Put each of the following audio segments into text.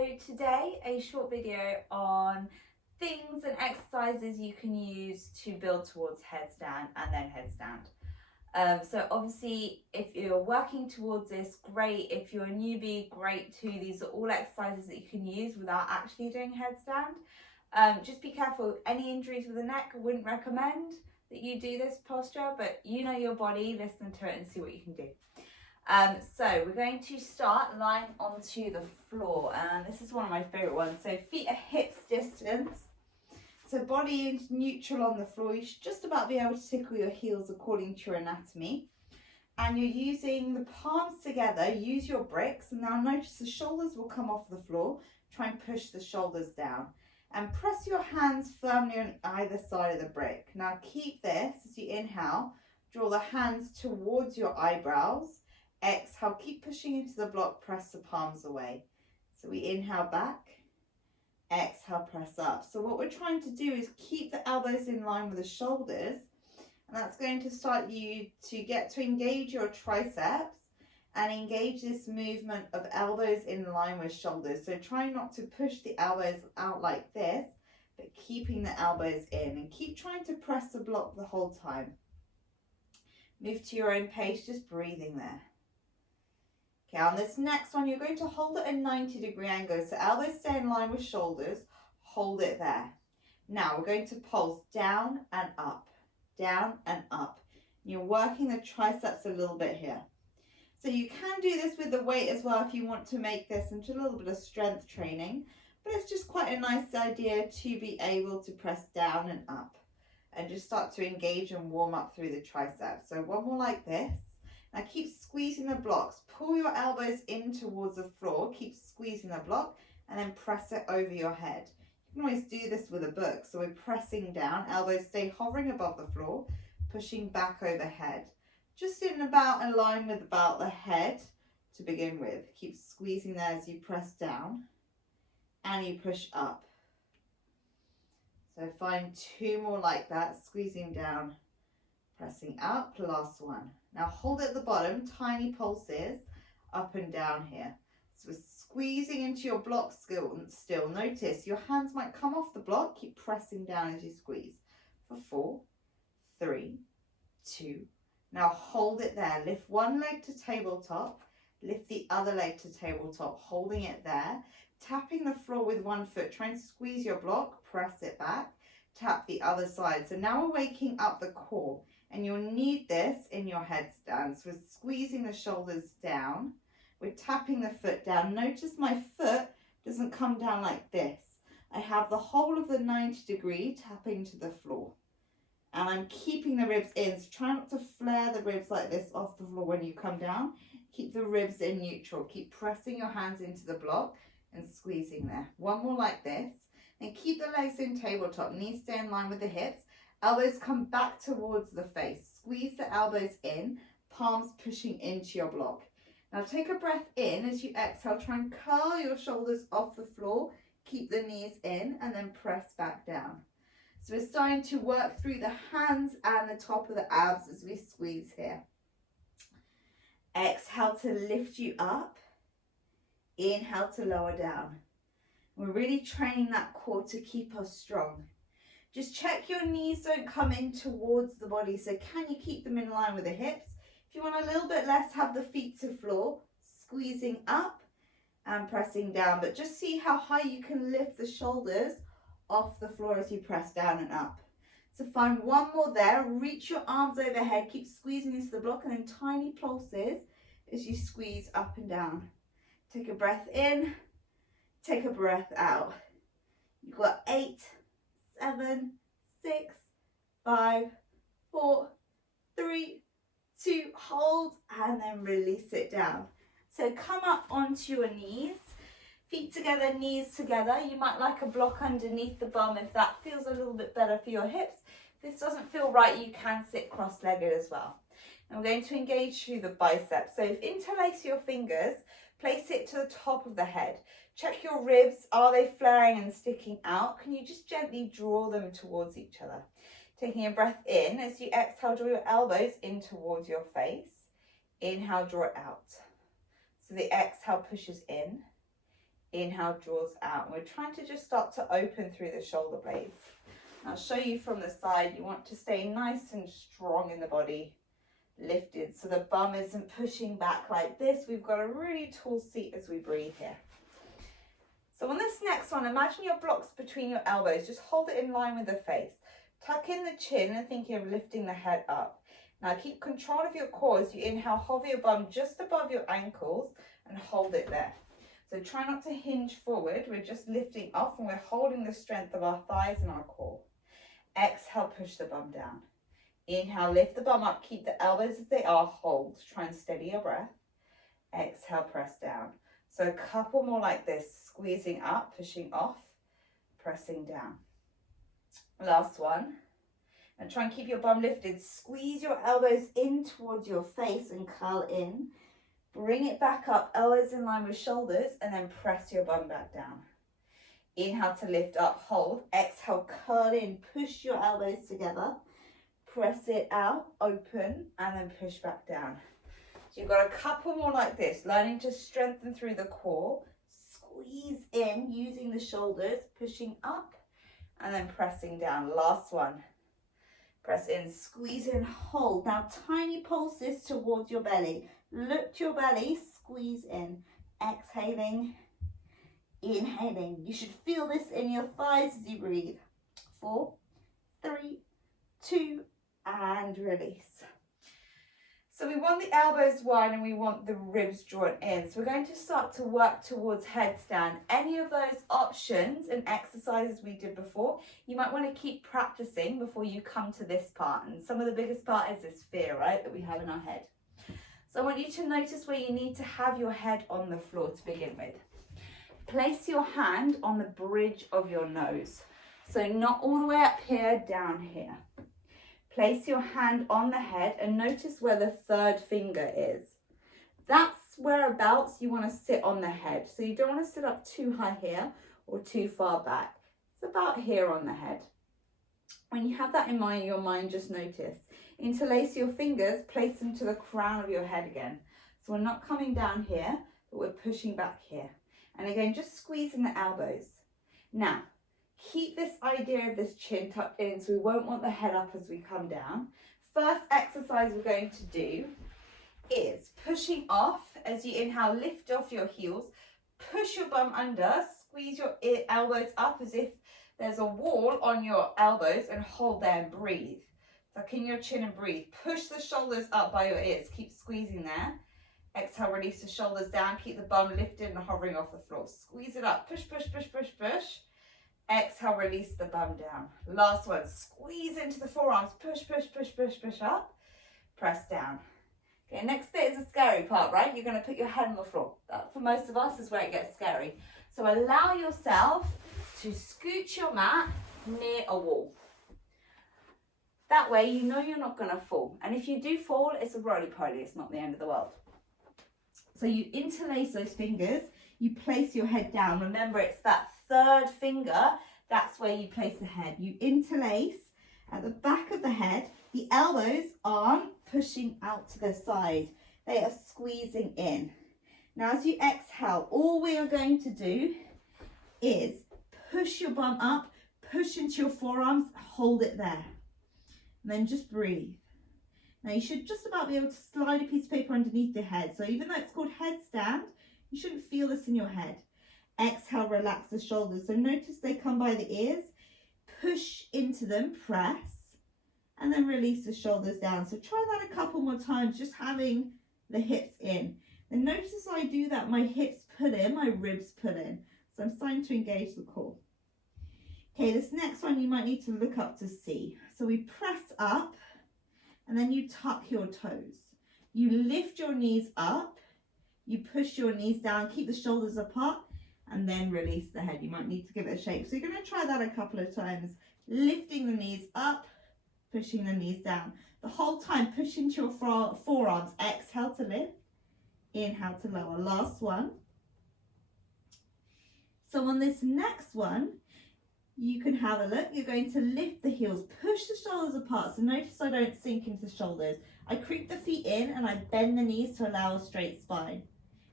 So today, a short video on things and exercises you can use to build towards headstand and then headstand. So obviously, if you're working towards this, great. If you're a newbie, great too. These are all exercises that you can use without actually doing headstand. Just be careful. Any injuries with the neck, I wouldn't recommend that you do this posture, but you know your body, listen to it and see what you can do. So we're going to start lying onto the floor, and this is one of my favorite ones. So feet are hips distance. So body is neutral on the floor. You should just about be able to tickle your heels according to your anatomy. And you're using the palms together. Use your bricks. And now notice the shoulders will come off the floor. Try and push the shoulders down. And press your hands firmly on either side of the brick. Now keep this as you inhale. Draw the hands towards your eyebrows. Exhale, keep pushing into the block, press the palms away. So we inhale back, exhale, press up. So what we're trying to do is keep the elbows in line with the shoulders, and that's going to start you to get to engage your triceps and engage this movement of elbows in line with shoulders. So try not to push the elbows out like this, but keeping the elbows in, and keep trying to press the block the whole time. Move to your own pace, just breathing there. Okay, on this next one, you're going to hold it at 90-degree angle. So elbows stay in line with shoulders. Hold it there. Now we're going to pulse down and up, down and up. You're working the triceps a little bit here. So you can do this with the weight as well if you want to make this into a little bit of strength training. But it's just quite a nice idea to be able to press down and up and just start to engage and warm up through the triceps. So one more like this. Now keep squeezing the blocks. Pull your elbows in towards the floor. Keep squeezing the block and then press it over your head. You can always do this with a book. So we're pressing down. Elbows stay hovering above the floor. Pushing back overhead. Just in line with about the head to begin with. Keep squeezing there as you press down and you push up. So find two more like that. Squeezing down, pressing up. Last one. Now hold at the bottom, tiny pulses up and down here. So we're squeezing into your block still. Notice your hands might come off the block. Keep pressing down as you squeeze. For 4, 3, 2. Now hold it there. Lift one leg to tabletop. Lift the other leg to tabletop, holding it there. Tapping the floor with one foot. Try and squeeze your block. Press it back. Tap the other side. So now we're waking up the core. And you'll need this in your headstand. So we're squeezing the shoulders down. We're tapping the foot down. Notice my foot doesn't come down like this. I have the whole of the 90-degree tapping to the floor. And I'm keeping the ribs in. So try not to flare the ribs like this off the floor when you come down. Keep the ribs in neutral. Keep pressing your hands into the block and squeezing there. One more like this. And keep the legs in tabletop. Knees stay in line with the hips. Elbows come back towards the face. Squeeze the elbows in, palms pushing into your block. Now take a breath in as you exhale. Try and curl your shoulders off the floor. Keep the knees in and then press back down. So we're starting to work through the hands and the top of the abs as we squeeze here. Exhale to lift you up. Inhale to lower down. We're really training that core to keep us strong. Just check your knees don't come in towards the body. So can you keep them in line with the hips? If you want a little bit less, have the feet to floor, squeezing up and pressing down. But just see how high you can lift the shoulders off the floor as you press down and up. So find one more there. Reach your arms overhead. Keep squeezing into the block and then tiny pulses as you squeeze up and down. Take a breath in. Take a breath out. You've got 8, 7, 6, 5, 4, 3, 2, hold and then release it down. So come up onto your knees, feet together, knees together. You might like a block underneath the bum if that feels a little bit better for your hips. If this doesn't feel right, you can sit cross-legged as well. And we're going to engage through the biceps. So interlace your fingers, place it to the top of the head. Check your ribs, are they flaring and sticking out? Can you just gently draw them towards each other? Taking a breath in, as you exhale, draw your elbows in towards your face. Inhale, draw it out. So the exhale pushes in. Inhale, draws out. And we're trying to just start to open through the shoulder blades. I'll show you from the side. You want to stay nice and strong in the body, lifted, so the bum isn't pushing back like this. We've got a really tall seat as we breathe here. So on this next one, imagine your blocks between your elbows. Just hold it in line with the face. Tuck in the chin and thinking of lifting the head up. Now keep control of your core as you inhale, hover your bum just above your ankles and hold it there. So try not to hinge forward. We're just lifting off and we're holding the strength of our thighs and our core. Exhale, push the bum down. Inhale, lift the bum up, keep the elbows as they are, hold. Try and steady your breath. Exhale, press down. So a couple more like this, squeezing up, pushing off, pressing down. Last one. And try and keep your bum lifted. Squeeze your elbows in towards your face and curl in. Bring it back up, elbows in line with shoulders, and then press your bum back down. Inhale to lift up, hold. Exhale, curl in, push your elbows together. Press it out, open, and then push back down. So you've got a couple more like this, learning to strengthen through the core. Squeeze in, using the shoulders, pushing up, and then pressing down. Last one. Press in, squeeze in, hold. Now tiny pulses towards your belly. Look to your belly, squeeze in. Exhaling, inhaling. You should feel this in your thighs as you breathe. 4, 3, 2, and release. So we want the elbows wide and we want the ribs drawn in. So we're going to start to work towards headstand. Any of those options and exercises we did before, you might want to keep practicing before you come to this part. And some of the biggest part is this fear, right, that we have in our head. So I want you to notice where you need to have your head on the floor to begin with. Place your hand on the bridge of your nose. So not all the way up here, down here. Place your hand on the head and notice where the third finger is. That's whereabouts you want to sit on the head. So you don't want to sit up too high here or too far back. It's about here on the head. When you have that in mind, your mind, just notice. Interlace your fingers, place them to the crown of your head again. So we're not coming down here, but we're pushing back here. And again, just squeezing the elbows. Now, keep this idea of this chin tucked in, so we won't want the head up as we come down. First exercise we're going to do is pushing off. As you inhale, lift off your heels, push your bum under, squeeze your elbows up as if there's a wall on your elbows, and hold there and breathe. Tuck in your chin and breathe. Push the shoulders up by your ears. Keep squeezing there. Exhale, release the shoulders down. Keep the bum lifted and hovering off the floor. Squeeze it up. Push, push, push, push, push. Exhale, release the bum down. Last one. Squeeze into the forearms. Push, push, push, push, push up. Press down. Okay, next bit is the scary part, right? You're going to put your head on the floor. That, for most of us, is where it gets scary. So allow yourself to scooch your mat near a wall. That way you know you're not going to fall. And if you do fall, it's a roly-poly. It's not the end of the world. So you interlace those fingers. You place your head down. Remember, it's that third finger. That's where you place the head. You interlace at the back of the head. The elbows aren't pushing out to the side. They are squeezing in. Now, as you exhale, all we are going to do is push your bum up, push into your forearms, hold it there. And then just breathe. Now, you should just about be able to slide a piece of paper underneath your head. So even though it's called headstand, you shouldn't feel this in your head. Exhale, relax the shoulders. So notice they come by the ears. Push into them, press, and then release the shoulders down. So try that a couple more times, just having the hips in. And notice I do that, my hips pull in, my ribs pull in. So I'm starting to engage the core. Okay, this next one you might need to look up to see. So we press up and then you tuck your toes. You lift your knees up, you push your knees down, keep the shoulders apart, and then release the head. You might need to give it a shape. So you're going to try that a couple of times. Lifting the knees up, pushing the knees down. The whole time push into your forearms. Exhale to lift, inhale to lower. Last one. So on this next one, you can have a look. You're going to lift the heels, push the shoulders apart. So notice I don't sink into the shoulders. I creep the feet in and I bend the knees to allow a straight spine.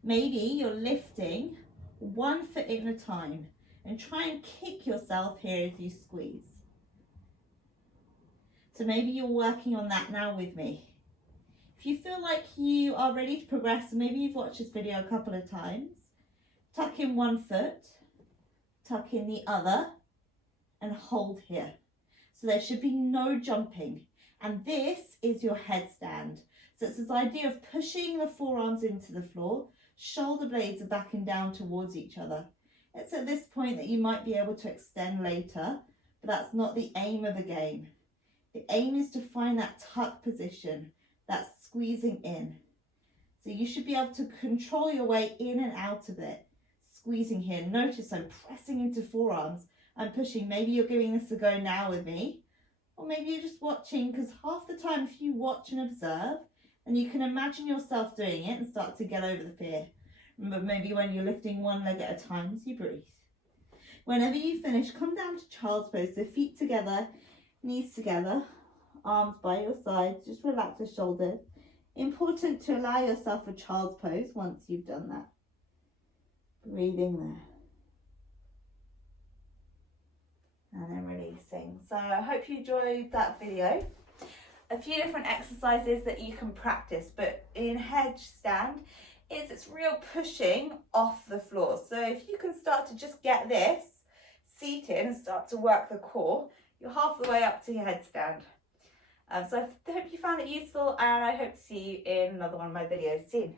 Maybe you're lifting one foot in a time, and try and kick yourself here as you squeeze. So maybe you're working on that now with me. If you feel like you are ready to progress, maybe you've watched this video a couple of times, tuck in one foot, tuck in the other, and hold here. So there should be no jumping. And this is your headstand. So it's this idea of pushing the forearms into the floor, shoulder blades are backing down towards each other. It's at this point that you might be able to extend later, but that's not the aim of the game. The aim is to find that tuck position, that squeezing in. So you should be able to control your way in and out of it. Squeezing here. Notice I'm pressing into forearms. I'm pushing. Maybe you're giving this a go now with me. Or maybe you're just watching, because half the time if you watch and observe, and you can imagine yourself doing it and start to get over the fear. Remember, maybe when you're lifting one leg at a time as you breathe. Whenever you finish, come down to child's pose. So feet together, knees together, arms by your sides. Just relax the shoulders. Important to allow yourself a child's pose once you've done that. Breathing there. And then releasing. So I hope you enjoyed that video. A few different exercises that you can practice, but in headstand it's real pushing off the floor. So if you can start to just get this seated and start to work the core, you're half the way up to your headstand. So I hope you found it useful, and I hope to see you in another one of my videos soon.